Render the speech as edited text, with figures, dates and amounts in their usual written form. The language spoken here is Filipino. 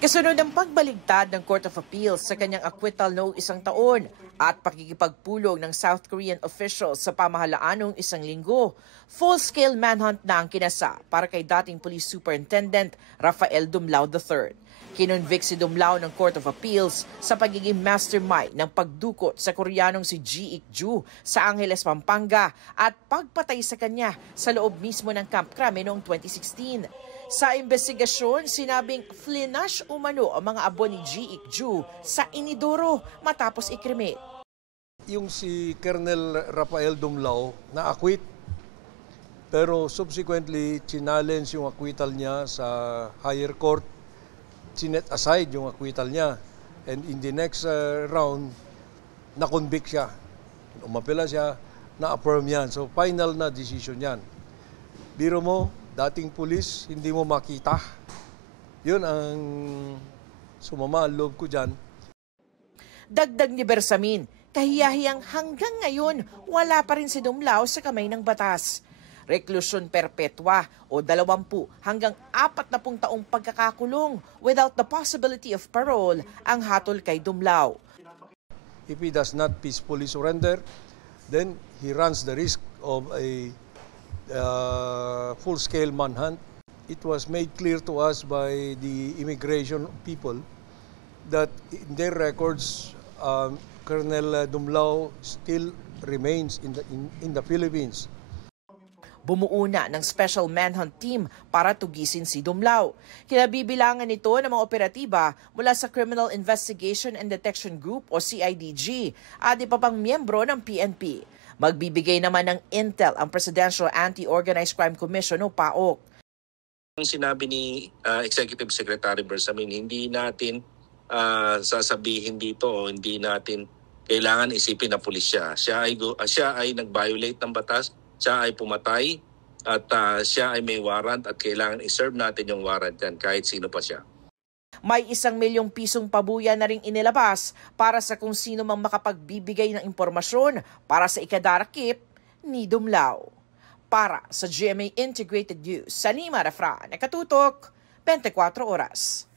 Kasunod ang pagbaligtad ng Court of Appeals sa kanyang acquittal noong 1 taon at pakikipagpulong ng South Korean officials sa pamahalaan noong 1 linggo, full-scale manhunt na ang kinasa para kay dating Police Superintendent Rafael Dumlao III. Kinonvict si Dumlao ng Court of Appeals sa pagiging mastermind ng pagdukot sa Koreanong si Ji Ik-ju sa Angeles, Pampanga at pagpatay sa kanya sa loob mismo ng Camp Crame noong 2016. Sa investigasyon, sinabing flinash umano ang mga abo ni Ji Ik-ju sa inidoro matapos ikrimi. Yung si Colonel Rafael Dumlao na-acquit, pero subsequently challenge yung acquittal niya sa higher court, sinet aside yung acquittal niya, and in the next round, na-convict siya. Umapela siya, na-affirm yan. So final na decision yan. Biro mo, dating pulis, hindi mo makita. Yun ang sumama ang loob ko dyan. Dagdag ni Bersamin, kahiyahiyang hanggang ngayon wala pa rin si Dumlao sa kamay ng batas. Reklusyon perpetua o 20 hanggang 40 taong pagkakakulong without the possibility of parole ang hatol kay Dumlao. If he does not peacefully surrender, then he runs the risk of a full-scale manhunt. It was made clear to us by the immigration people that in their records, Colonel Dumlao still remains in the Philippines. Bumuo na ng special manhunt team para tugisin si Dumlao. Kinabibilangan nito ng mga operatiba mula sa Criminal Investigation and Detection Group o CIDG at iba pang miyembro ng PNP. Magbibigay naman ng intel ang Presidential Anti-Organized Crime Commission o PAOK. Ang sinabi ni Executive Secretary Bersamin, hindi natin sasabihin dito o hindi natin kailangan isipin na pulis siya. Siya ay nag-violate ng batas, siya ay pumatay at siya ay may warrant at kailangan i-serve natin yung warrant yan kahit sino pa siya. May 1 milyong pisong pabuya na ring inilabas para sa kung sino mang makapagbibigay ng impormasyon para sa ikadarakip ni Dumlao. Para sa GMA Integrated News, Salima Refran, Nakatutok, 24 Oras.